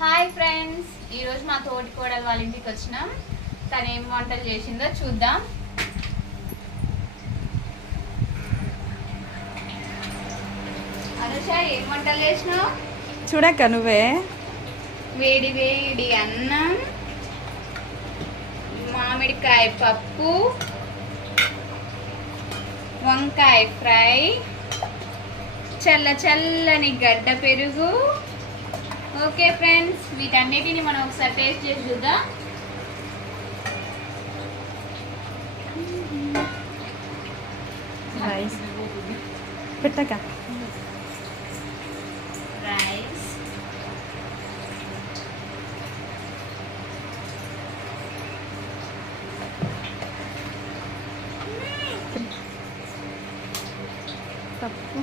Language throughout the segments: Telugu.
హాయ్ ఫ్రెండ్స్ ఈరోజు మా తోటి కోడలు వాళ్ళ ఇంటికి వచ్చినాం. తను ఏం వంటలు చేసిందో చూద్దాం. అనుష ఏం వంటలు చేసినావు? చూడక్క నువ్వే? వేడి వేడి అన్నం మామిడికాయ పప్పు వంకాయ ఫ్రై చల్ల చల్లని గడ్డ పెరుగు ఓకే ఫ్రెండ్స్ వీటన్నిటిని మనం ఒకసారి టేస్ట్ చేసి చూద్దాం రైస్ పెట్టక రైస్ పప్పు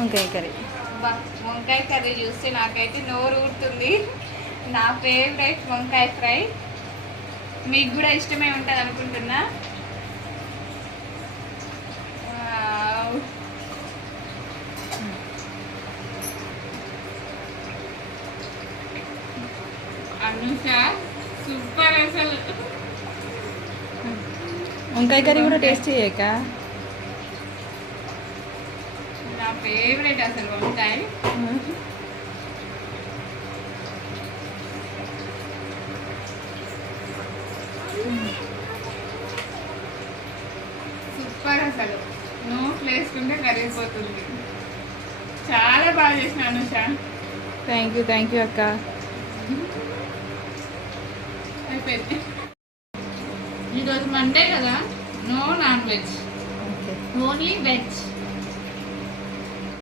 వంకాయ కర్రీ. వంకాయ కర్రీ చూస్తే నాకైతే నోరు ఊరుతుంది. నా ఫేవరెట్ వంకాయ ఫ్రై. మీకు కూడా ఇష్టమే ఉంటుంది అనుకుంటున్నా. అనుష సూపర్ అసలు. వంకాయ కర్రీ కూడా టేస్ట్ చేయక? నా ఫేవరెట్ అసలు వంకాయ సూపర్ అసలు. నోట్ వేసుకుంటే కరిగిపోతుంది. చాలా బాగా చేసిన Anusha. Thank you thank you అక్క. అయిపోయింది. ఈరోజు మండే కదా? No non veg only veg